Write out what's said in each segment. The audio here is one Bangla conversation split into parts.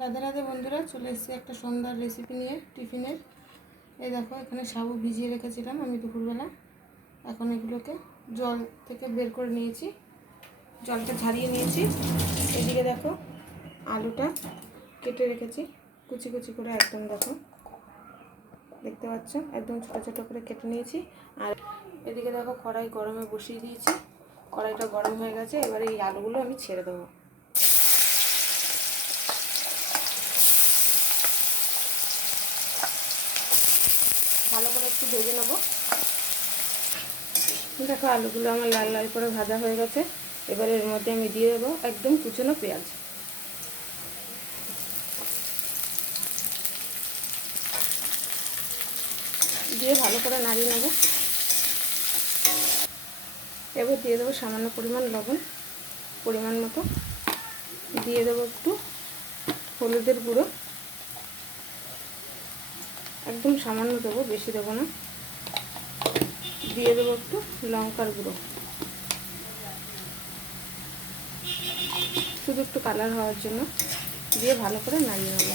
রাধে রাধে বন্ধুরা, চলে এসেছি একটা সন্ধ্যার রেসিপি নিয়ে টিফিনের। এই দেখো, এখানে সাবু ভিজিয়ে রেখেছিলাম আমি দুপুরবেলা। এখন এগুলোকে জল থেকে বের করে নিয়েছি। জলটা ঝারিয়ে নিয়েছি। এদিকে দেখো, আলুটা কেটে রেখেছি। কুচি কুচি করে একদম দেখো, দেখতে পাচ্ছ? একদম ছোটো ছোটো করে কেটে নিয়েছি। আর এদিকে দেখো, কড়াই গরমে বসিয়ে দিয়েছি। কড়াইটা গরম হয়ে গেছে, এবারে এই আলুগুলো আমি ছেড়ে দেবো ভালো করে একটু ভেজে নেব। দেখো আলুগুলো আমার লাল লাল করে ভাজা হয়ে গেছে। এবার এর মধ্যে আমি দিয়ে দেবো একদম কুচনো পেঁয়াজ। দিয়ে ভালো করে নাড়িয়ে নেব। এবার দিয়ে দেবো সামান্য পরিমাণ লবণ, পরিমাণ মতো। দিয়ে দেবো একটু হলুদের গুঁড়ো। একদম সামান্য দেবো, বেশি দেবো না। দিয়ে দেবো একটু লঙ্কার গুঁড়ো। শুধু একটু কালার হওয়ার জন্য দিয়ে ভালো করে নাড়িয়ে নেব।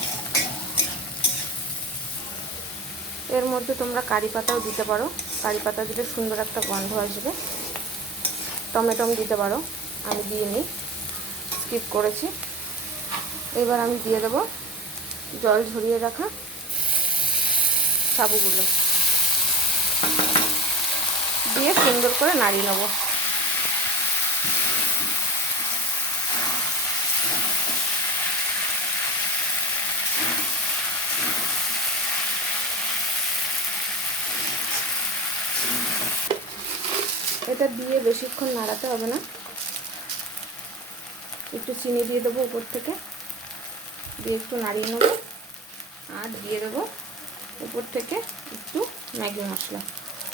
এর মধ্যে তোমরা কারি পাতাও দিতে পারো। কারি পাতা দিলে সুন্দর একটা গন্ধ আসবে। টমেটম দিতে পারো। আমি দিয়ে নিই। স্কিপ করেছি। এবার আমি দিয়ে দেবো জল ঝরিয়ে রাখা সাবুগুলো দিয়ে সুন্দর করে নাড়িয়ে নেব। এটা দিয়ে বেশিক্ষণ নাড়াতে হবে না। একটু চিনি দিয়ে দেবো উপর থেকে। দিয়ে একটু নাড়িয়ে নেব। আর দিয়ে দেবো উপর থেকে একটু ম্যাগি মশলা।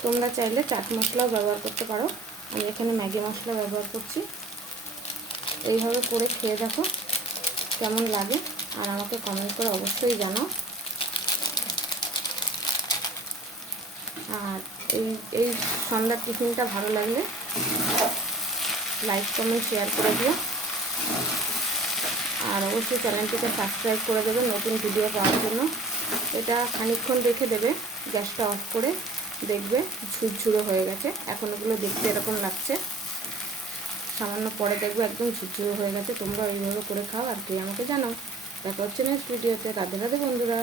তোমরা চাইলে চাট মশলাও ব্যবহার করতে পারো। আমি এখানে ম্যাগি মশলা ব্যবহার করছি। এইভাবে করে খেয়ে দেখো কেমন লাগে। আর আমাকে কমেন্ট করে অবশ্যই জানাও। আর এই এই সন্ধ্যার টিফিনটা ভালো লাগলে লাইক কমেন্ট শেয়ার করে দিও। আর অবশ্যই চ্যানেলটিকে সাবস্ক্রাইব করে দেবে নতুন ভিডিও পাওয়ার জন্য। এটা খানিক্ষণ রেখে দেবে। গ্যাসটা অফ করে দেখবে ঝুরঝুরো হয়ে গেছে। এখন ওগুলো দেখতে এরকম লাগছে। সামান্য পরে দেখবে একদম ঝুরঝুরো হয়ে গেছে। তোমরা ওইভাবে করে খাও আর কি আমাকে জানাও। দেখা হচ্ছে নেক্সট ভিডিওতে রাধে রাধে বন্ধুরা।